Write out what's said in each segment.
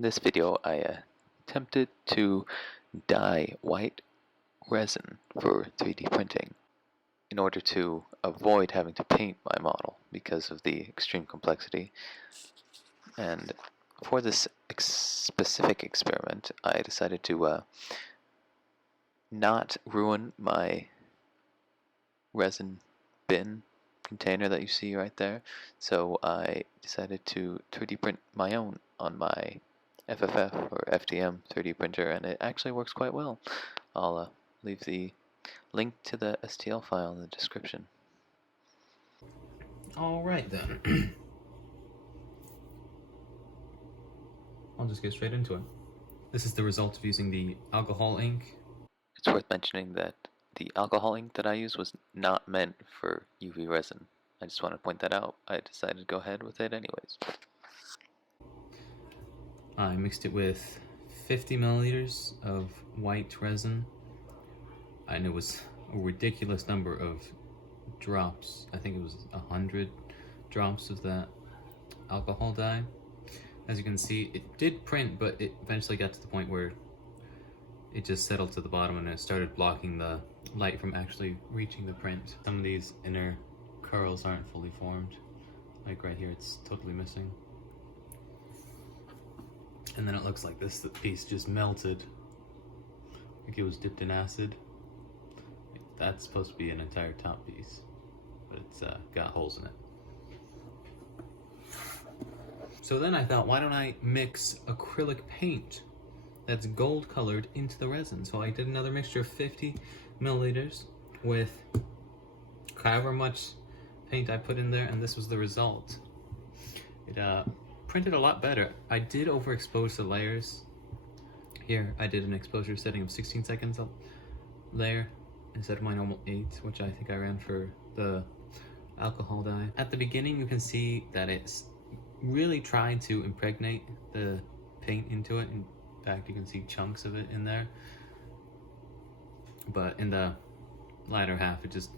In this video, I attempted to dye white resin for 3D printing in order to avoid having to paint my model because of the extreme complexity. And for this specific experiment, I decided to not ruin my resin bin container that you see right there. So I decided to 3D print my own on my FFF or FDM 3D printer, and it actually works quite well. I'll leave the link to the STL file in the description. Alright then. I'll just get straight into it. This is the result of using the alcohol ink. It's worth mentioning that the alcohol ink that I used was not meant for UV resin. I just want to point that out. I decided to go ahead with it anyways. I mixed it with 50 milliliters of white resin, and it was a ridiculous number of drops. I think it was 100 drops of that alcohol dye. As you can see, it did print, but it eventually got to the point where it just settled to the bottom and it started blocking the light from actually reaching the print. Some of these inner curls aren't fully formed. Like right here, it's totally missing. And then it looks like this piece just melted, like it was dipped in acid. That's supposed to be an entire top piece, but it's got holes in it. So then I thought, why don't I mix acrylic paint that's gold colored into the resin? So I did another mixture of 50 milliliters with however much paint I put in there, and this was the result. It printed a lot better. I did overexpose the layers. Here I did an exposure setting of 16 seconds a layer instead of my normal 8, which I think I ran for the alcohol dye. At the beginning you can see that it's really trying to impregnate the paint into it. In fact, you can see chunks of it in there. But in the latter half it just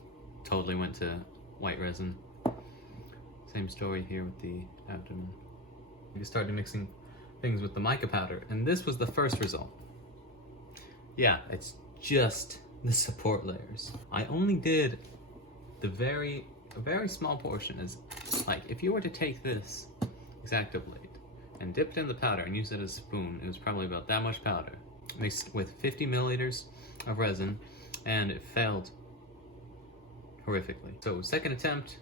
totally went to white resin. Same story here with the abdomen. We started mixing things with the mica powder, and this was the first result. Yeah, it's just the support layers. I only did a very small portion. Is like, if you were to take this X-Acto blade and dip it in the powder and use it as a spoon, it was probably about that much powder mixed with 50 milliliters of resin, and it failed horrifically. So second attempt,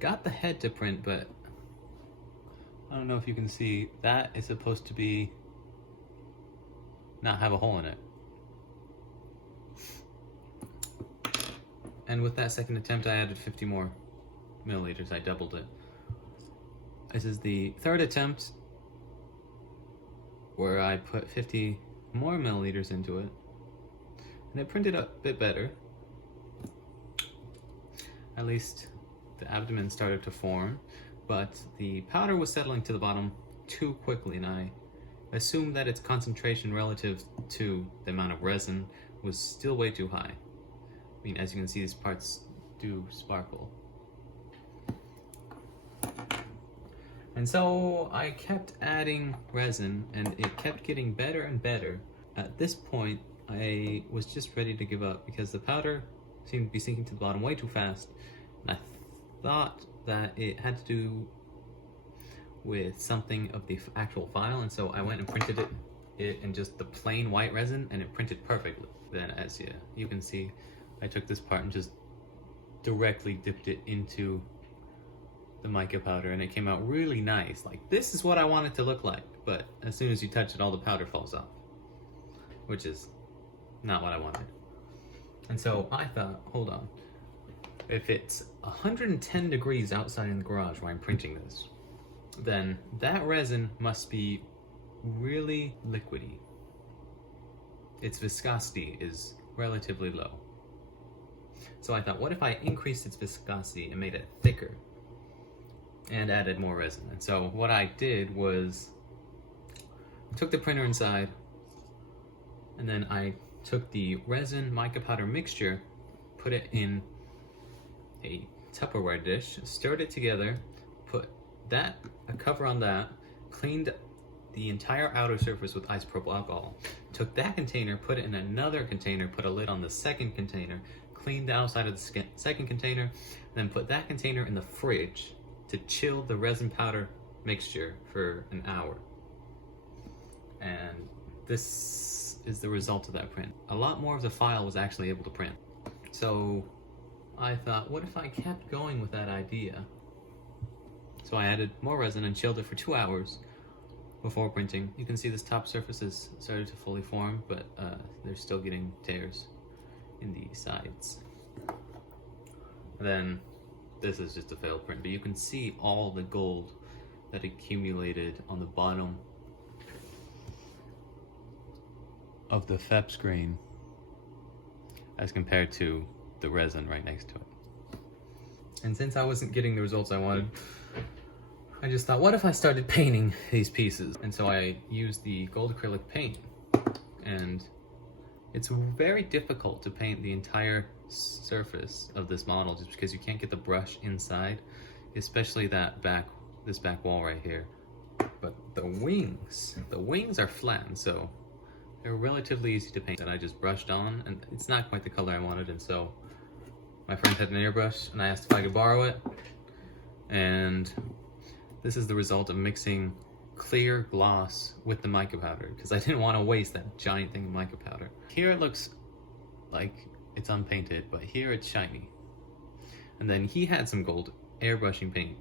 got the head to print, but I don't know if you can see, that is supposed to be not have a hole in it. And with that second attempt I added 50 more milliliters, I doubled it. This is the third attempt where I put 50 more milliliters into it, and it printed a bit better. At least the abdomen started to form, but the powder was settling to the bottom too quickly, and I assumed that its concentration relative to the amount of resin was still way too high. I mean, as you can see, these parts do sparkle. And so I kept adding resin, and it kept getting better and better. At this point, I was just ready to give up because the powder seemed to be sinking to the bottom way too fast, and I thought that it had to do with something of the actual file, and so I went and printed it in just the plain white resin, and it printed perfectly. Then, as you can see, I took this part and just directly dipped it into the mica powder, and it came out really nice. Like, this is what I want it to look like, but as soon as you touch it, all the powder falls off, which is not what I wanted. And so I thought, hold on, if it's 110 degrees outside in the garage while I'm printing this, then that resin must be really liquidy. Its viscosity is relatively low. So I thought, what if I increased its viscosity and made it thicker and added more resin? And so what I did was I took the printer inside, and then I took the resin mica powder mixture, put it in a Tupperware dish, stirred it together, put a cover on that, cleaned the entire outer surface with isopropyl alcohol. Took that container, put it in another container, put a lid on the second container, cleaned the outside of the second container, and then put that container in the fridge to chill the resin powder mixture for an hour. And this is the result of that print. A lot more of the file was actually able to print. So I thought, what if I kept going with that idea? So I added more resin and chilled it for 2 hours before printing. You can see this top surface has started to fully form, but they're still getting tears in the sides. Then this is just a failed print, but you can see all the gold that accumulated on the bottom of the FEP screen as compared to the resin right next to it. And since I wasn't getting the results I wanted, I just thought, what if I started painting these pieces? And so I used the gold acrylic paint, and it's very difficult to paint the entire surface of this model just because you can't get the brush inside, especially this back wall right here. But the wings are flattened, so they're relatively easy to paint, and I just brushed on, and it's not quite the color I wanted, and so my friend had an airbrush, and I asked if I could borrow it, and this is the result of mixing clear gloss with the mica powder, because I didn't want to waste that giant thing of mica powder. Here it looks like it's unpainted, but here it's shiny. And then he had some gold airbrushing paint,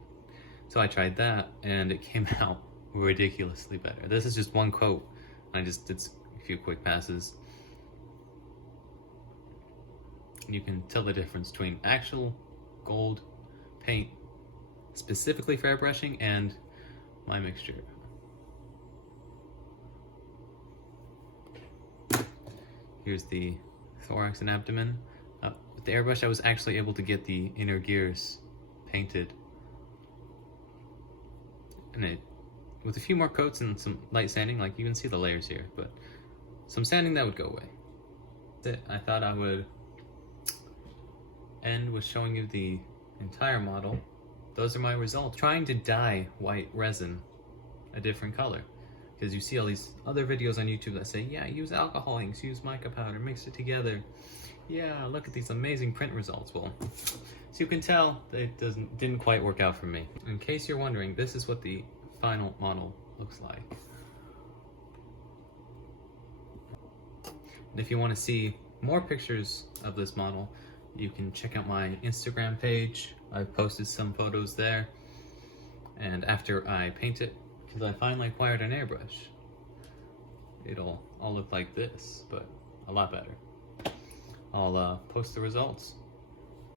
so I tried that, and it came out ridiculously better. This is just one coat. I just did a few quick passes. And you can tell the difference between actual gold paint specifically for airbrushing and my mixture. Here's the thorax and abdomen. With the airbrush I was actually able to get the inner gears painted. And with a few more coats and some light sanding, like you can see the layers here, but some sanding that would go away. That's it. I thought I would end with showing you the entire model. Those are my results. Trying to dye white resin a different color, because you see all these other videos on YouTube that say, yeah, use alcohol inks, use mica powder, mix it together. Yeah, look at these amazing print results. Well, so you can tell that it didn't quite work out for me. In case you're wondering, this is what the final model looks like. And if you want to see more pictures of this model, you can check out my Instagram page. I've posted some photos there. And after I paint it, because I finally acquired an airbrush, it'll all look like this, but a lot better. I'll post the results.